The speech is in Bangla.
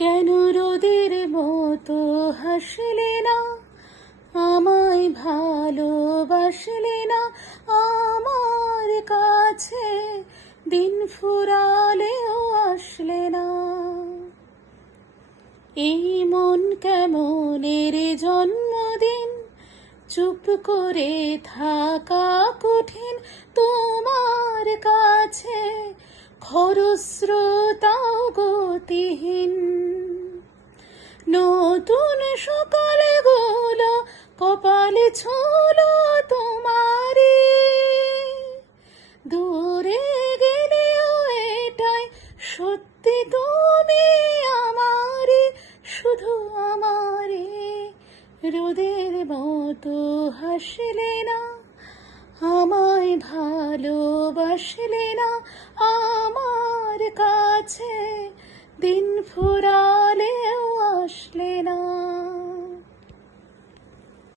কেন রোদের মতো হাসলে না, আমায় ভালোবাসলে না, আমার কাছে দিন ফুরালেও আসলে না। এই মন কেমনের জন্মদিন, চুপ করে থাকা কঠিন তোমার কাছে, খরস্রোতাও গতিহীন। নতুন সকালগুলো কপালে ছুলো তোমারি, দূরে গেলেও এটাই সত্যি তুমি আমারি, শুধু আমারি। রোদের মতো হাসলে না, আমায় ভালোবাসলে না, আমার কাছে দিন ফুরালেও